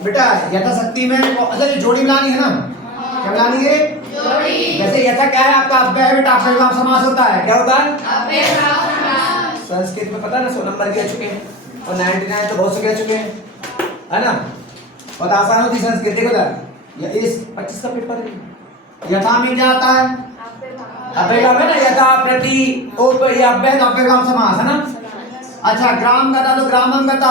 बेटा यथाशक्ति में अच्छा ये जोड़ी बनानी है ना, क्या बनानी है? जोड़ी। जैसे यथा क्या है आपका अव्यय है बेटा, अव्ययभाव समास होता है, क्या होता है? अव्ययभाव समास। संस्कृत में पता है ना 100 नंबर कह चुके हैं और 99 तो बहुत से कह चुके हैं, है ना? बहुत आसान होती संस्कृत। देखो या इस 25 का पेपर यथा में क्या आता है? अव्ययभाव है ना, यथा प्रति उप या अव्यय का अव्ययभाव समास है ना। अच्छा ग्राम गता तो ग्रामम गता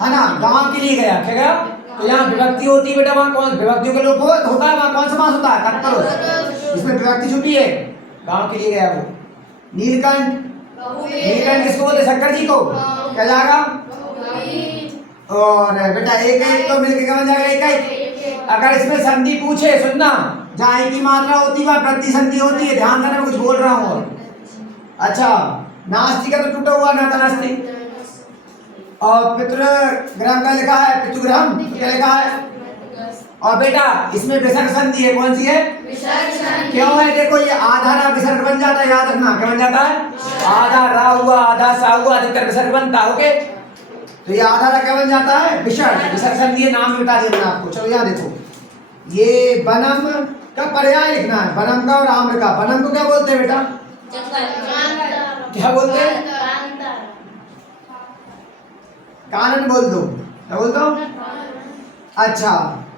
है ना, गांव के लिए गया, क्या गया? तो यहाँ विभक्ति होती है बेटा, वहाँ कौन विभक्तियों का लोप होता है, वहाँ कौन समास होता है? तत्पुरुष। इसमें विभक्ति छुपी है, गांव के लिए गया वो। नीलकंठ, नीलकंठ किसको बोलते? शंकर जी को, क्या जाएगा? और बेटा एक एक तो मिलके क्या बन जाएगा? एक एक। अगर इसमें संधि पूछे, सुनना, जहाँ एक की मात्रा होती है वहाँ प्रति संधि होती है, ध्यान देना, मैं कुछ बोल रहा हूँ। अच्छा नास्ति का तो टूटा हुआ ना था नास्ति, और पितृग्रह का लिखा है पितृग्रह, तो क्या लिखा है? और बेटा इसमें विसर्ग संधि है, कौन सी है? क्यों है? देखो ये आधा रा विसर्ग बन जाता है, याद रखना, क्या बन जाता है? आधा रा हुआ, आधा सा हुआ, अधिकतर विसर्ग बनता है। ओके, तो ये आधा रा क्या बन जाता है? विसर्ग। विसर्ग संधि नाम बता दिया मैंने आपको। चलो यहाँ देखो, ये बनम का पर्याय लिखना है, बनम का और आम्र का। बनम को क्या बोलते हैं बेटा? क्या बोलते हैं? कानन बोल दो, क्या बोल दो? अच्छा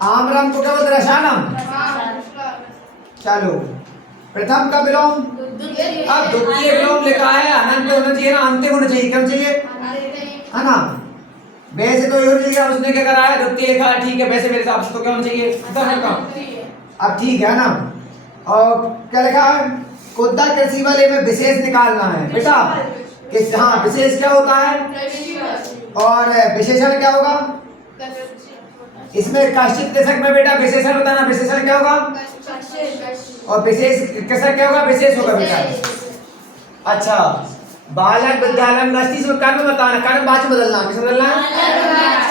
आम्रम को क्या बोलते? रसायनम। चलो प्रथम का विलोम, अब द्वितीय विलोम लिखा है, अनंत होना चाहिए ना, अंत होना चाहिए, क्या चाहिए? है ना? वैसे तो ये लिखा, उसने क्या करा है? द्वितीय लिखा है, ठीक है, वैसे मेरे हिसाब से तो क्या होना चाहिए? अब ठीक है ना। और क्या लिखा है? कुद्दा कृषि वाले में विशेष निकालना है बेटा। किस, हाँ विशेष क्या होता है और विशेषण क्या होगा? इसमें कश्चित कृषक में बेटा विशेषण होता है ना, विशेषण क्या होगा? और विशेष कृषक क्या होगा? विशेष होगा बेटा। अच्छा बालक विद्यालय नस्ती, इसमें कर्म बताना, कर्म वाच्य बदलना, किस बदलना है?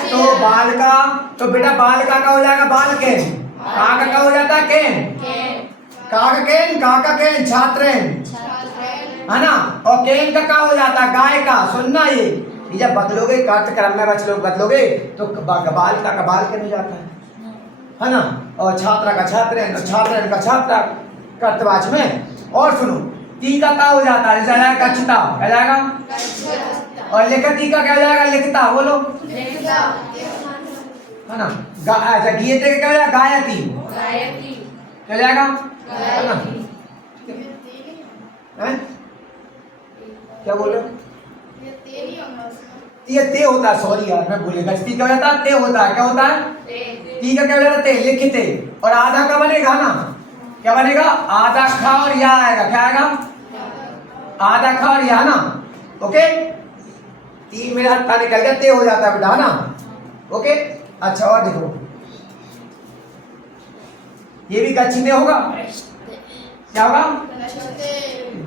तो बाल का, तो बेटा बाल का हो जाएगा बाल के, का का हो जाता है केन, का केन छात्रेन, है ना? और केन का हो जाता है गाय का। सुनना ये जब बदलोगे कर्त क्रम में बदलोगे तो बाल का बाल के हो जाता है ना? और छात्रा का छात्रेन, और छात्रेन का छात्रा कर्तवाच में। और सुनो ती का हो जाता है, जैसे आएगा कक्षता, क्या जाएगा? और लिखती का क्या जाएगा? लिखता, बोलो है ना? अच्छा गीयते का क्या हो जाएगा? गायती, क्या जाएगा? है ना? क्या बोलो? ये ते होता है, सॉरी यार मैं भूल गया। ती क्या होता है? ते होता है, क्या होता है? ती का क्या हो जाता है? ते, लिखते। और आधा का बनेगा ना, क्या बनेगा? आधा खा और या आएगा, क्या आएगा? आधा खा और या ना। ओके, तीन मेरे हाथ का निकल गया, ते हो जाता है बेटा, है ना? ओके अच्छा और देखो ये भी गच्छते होगा, क्या होगा?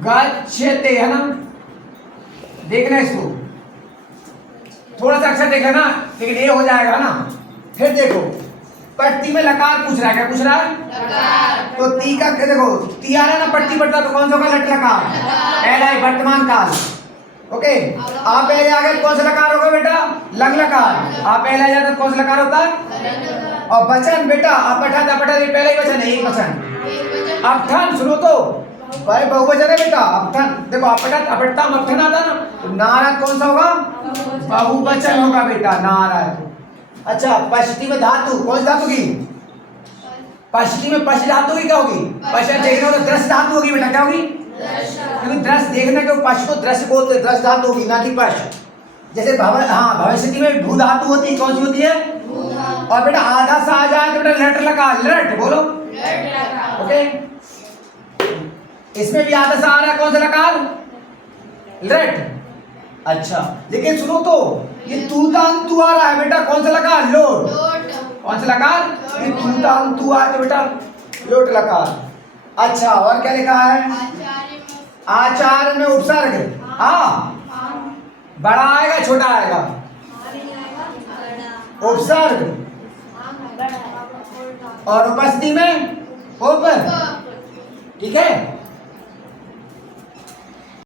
गच्छते, है ना? देखना इसको थोड़ा सा अक्षर देख लेना, लेकिन ये हो जाएगा ना। फिर देखो पट्टी में लकार पूछ रहा है, क्या पूछ रहा है? लकार। तो ती का देखो ती आ रहा है ना, पट्टी पड़ता तो कौन सा होगा? लट लकार, एलाई वर्तमान काल। ओके आप पहले आ गए, कौन सा लकार होगा बेटा? लंग लकार। आप पहले आ जाते कौन सा लकार होता है? और वचन बेटा अपठा अपठा, ये पहले ही वचन है, एक वचन। अपठन सुनो तो भाई बहुवचन है बेटा, अपठन। देखो अपठन अपठतम अपठन आता ना, तो नारद कौन सा होगा? बहुवचन होगा बेटा, नारद। अच्छा पश्चिमी में धातु, कौन सी धातु की? पश्चिमी में पश्च धातु की क्या होगी? पश्च देखना होगा, दृश्य धातु होगी बेटा, क्या होगी? क्योंकि दृश्य देखने के पश्च को दृश्य बोलते हैं, दृश्य धातु होगी ना कि पश्च। जैसे भविष्य में भू धातु होती है, कौन सी होती है? और बेटा आधा सा आ जाए तो बेटा लट लगा, लट बोलो। ओके इसमें भी आधा सा आ रहा है, कौन सा लकार? लट। अच्छा लेकिन सुनो तो ये तूतान तू आ रहा है बेटा, कौन सा लकार? लोट। कौन सा लकार? ये तूतान तू आ तो बेटा लोट लकार। अच्छा और क्या लिखा है? आचार्य में उपसर्ग, हाँ बड़ा आएगा छोटा आएगा? उपसर्ग। और उपस्थिति में उप, ठीक है।